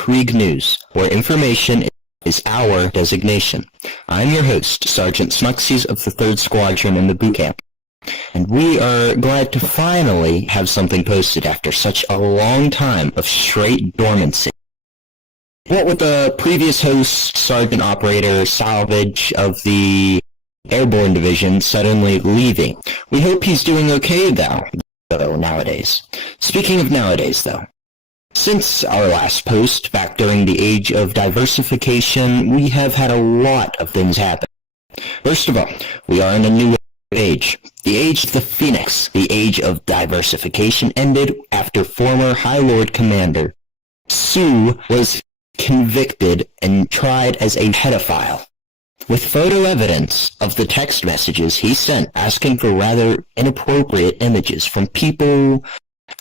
Krieg News, where information is our designation. I'm your host, Sergeant Smuxies of the 3rd Squadron in the boot camp, and we are glad to finally have something posted after such a long time of straight dormancy. What with the previous host, Sergeant Operator Salvage of the Airborne Division suddenly leaving. We hope he's doing okay though nowadays. Speaking of nowadays though, since our last post, back during the age of diversification, we have had a lot of things happen. First of all, we are in a new age. The age of the Pheonix, the age of diversification, ended after former High Lord Commander Sue was convicted and tried as a pedophile, with photo evidence of the text messages he sent asking for rather inappropriate images from people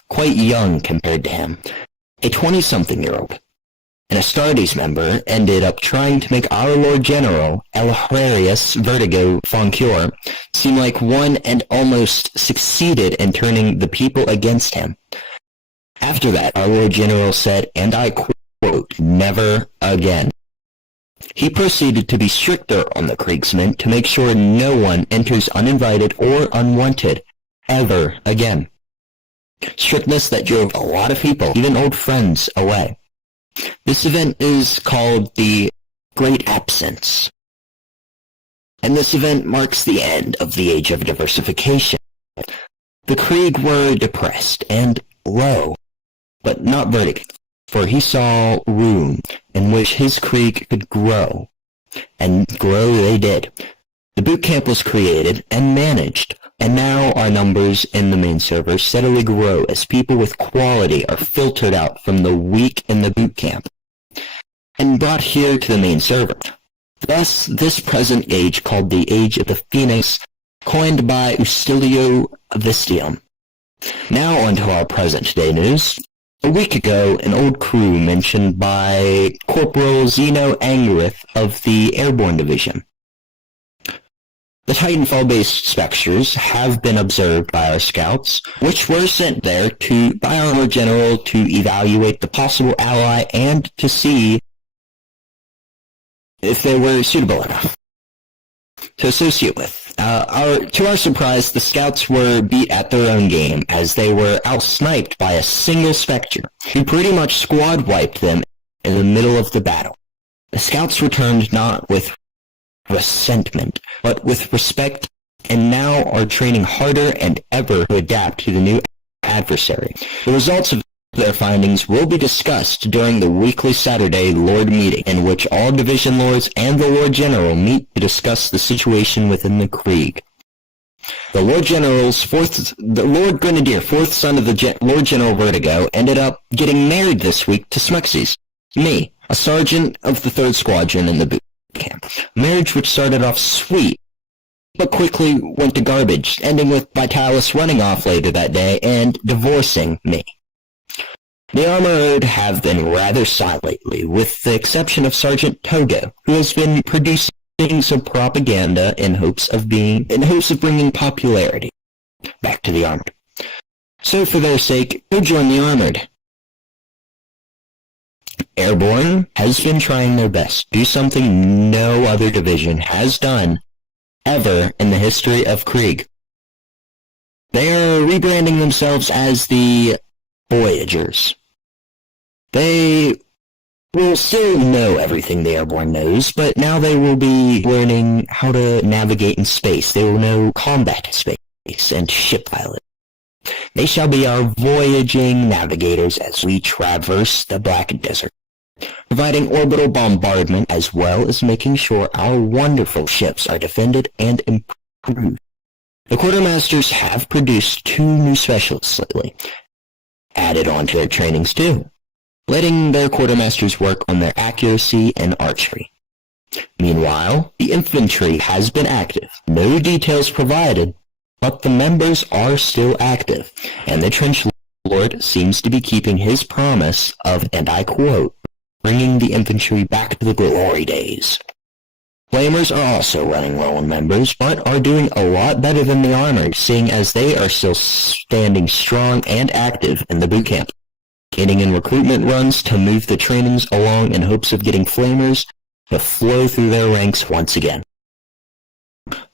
quite young compared to him. A 20-something-year-old and Astartes member ended up trying to make our Lord General, Elharius Vertigo Foncure, seem like one and almost succeeded in turning the people against him. After that, our Lord General said, and I quote, "Never again." He proceeded to be stricter on the Kriegsmen to make sure no one enters uninvited or unwanted ever again. Strictness that drove a lot of people, even old friends, away. This event is called the Great Absence. And this event marks the end of the age of diversification. The Krieg were depressed and low, but not Vertigo, for he saw room in which his Krieg could grow, and grow they did. The boot camp was created and managed, and now our numbers in the main server steadily grow as people with quality are filtered out from the weak in the boot camp and brought here to the main server. Thus, this present age, called the Age of the Pheonix, coined by Ustilio Vistium. Now onto our present-day news. A week ago, an old crew mentioned by Corporal Zeno Angrith of the Airborne Division. The Titanfall-based specters have been observed by our scouts, which were sent there by our Lord General to evaluate the possible ally and to see if they were suitable enough to associate with. To our surprise, the scouts were beat at their own game, as they were outsniped by a single spectre, who pretty much squad-wiped them in the middle of the battle. The scouts returned not with resentment, but with respect, and now are training harder and ever to adapt to the new adversary. The results of their findings will be discussed during the weekly Saturday Lord meeting, in which all division lords and the Lord General meet to discuss the situation within the Krieg. The Lord Grenadier, fourth son of the Lord General Vertigo, ended up getting married this week to Smuxies, me, a sergeant of the 3rd Squadron in the boot camp. A marriage which started off sweet, but quickly went to garbage, ending with Vitalis running off later that day and divorcing me. The Armored have been rather silent lately, with the exception of Sergeant Togo, who has been producing some propaganda in hopes of bringing popularity back to the Armored. So for their sake, go join the Armored. Airborne has been trying their best to do something no other division has done ever in the history of Krieg. They are rebranding themselves as the Voyagers. They will still know everything the Airborne knows, but now they will be learning how to navigate in space. They will know combat space and ship pilot. They shall be our voyaging navigators as we traverse the Black Desert, providing orbital bombardment as well as making sure our wonderful ships are defended and improved. The quartermasters have produced 2 new specialists lately, added on to their trainings too, letting their quartermasters work on their accuracy and archery. Meanwhile, the infantry has been active. No details provided, but the members are still active, and the Trench Lord seems to be keeping his promise of, and I quote, bringing the infantry back to the glory days. Flamers are also running low on members, but are doing a lot better than the Armored, seeing as they are still standing strong and active in the boot camp. aiding in recruitment runs to move the trainings along in hopes of getting flamers to flow through their ranks once again.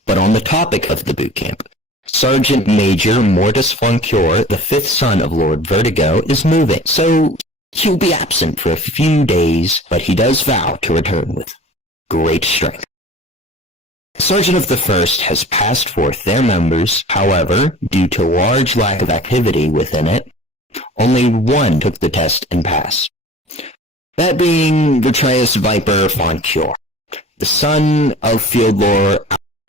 But on the topic of the boot camp, Sergeant Major Mortis Flancure, the fifth son of Lord Vertigo, is moving, so he'll be absent for a few days, but he does vow to return with great strength. Sergeant of the First has passed forth their members. However, due to large lack of activity within it, only one took the test and passed. That being Vitreus Viper Flancure, the son of Field Lord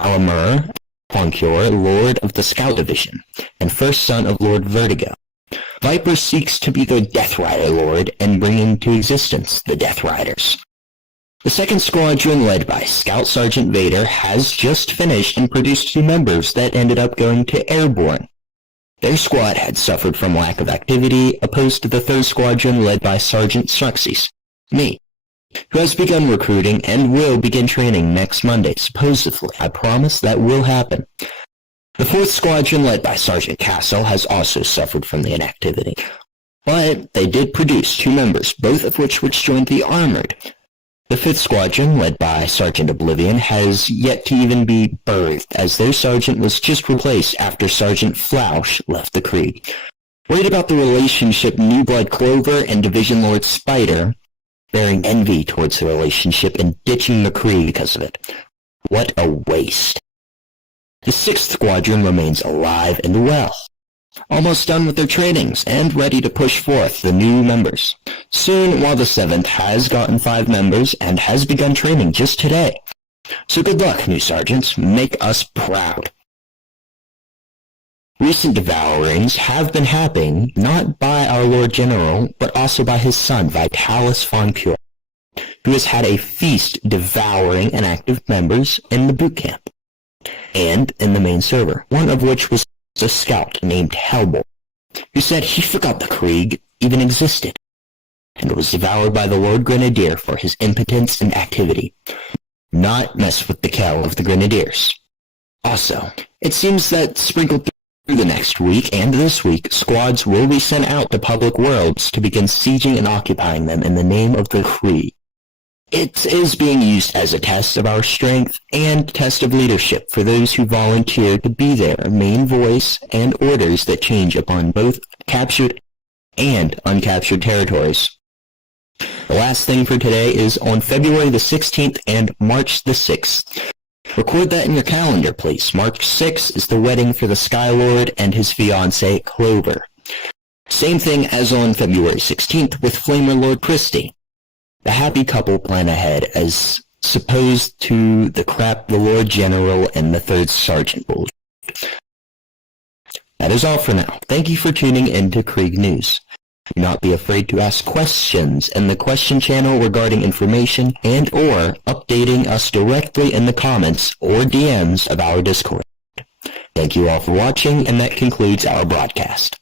Alamur Flancure, Lord of the Scout Division, and first son of Lord Vertigo. Viper seeks to be the Death Rider Lord and bring into existence the Death Riders. The second squadron, led by Scout Sergeant Vader, has just finished and produced 2 members that ended up going to Airborne. Their squad had suffered from lack of activity, opposed to the third squadron led by Sergeant Snuxys, me, who has begun recruiting and will begin training next Monday, supposedly. I promise that will happen. The fourth squadron, led by Sergeant Castle, has also suffered from the inactivity, but they did produce 2 members, both of which joined the Armored. The fifth squadron, led by Sergeant Oblivion, has yet to even be birthed, as their sergeant was just replaced after Sergeant Flausch left the Krieg. Worried about the relationship New Blood Clover and Division Lord Spider, bearing envy towards the relationship and ditching the Krieg because of it. What a waste. The sixth squadron remains alive and well, almost done with their trainings and ready to push forth the new members soon, while the 7th has gotten 5 members and has begun training just today. So good luck, new sergeants. Make us proud. Recent devourings have been happening not by our Lord General, but also by his son, Vitalis Flancure, who has had a feast devouring inactive members in the boot camp and in the main server, one of which was a scout named Hellboy, who said he forgot the Krieg even existed, and was devoured by the Lord Grenadier for his impotence and activity. Not mess with the Kell of the Grenadiers. Also, it seems that sprinkled through the next week and this week, squads will be sent out to public worlds to begin sieging and occupying them in the name of the Krieg. It is being used as a test of our strength and test of leadership for those who volunteer to be their main voice and orders that change upon both captured and uncaptured territories. The last thing for today is on February the 16th and March the 6th. Record that in your calendar, please. March 6th is the wedding for the Skylord and his fiancée, Clover. Same thing as on February 16th with Flamer Lord Christie. The happy couple plan ahead as opposed to the crap the Lord General and the 3rd Sergeant pulled. That is all for now. Thank you for tuning into Krieg News. Do not be afraid to ask questions in the question channel regarding information and or updating us directly in the comments or DMs of our Discord. Thank you all for watching, and that concludes our broadcast.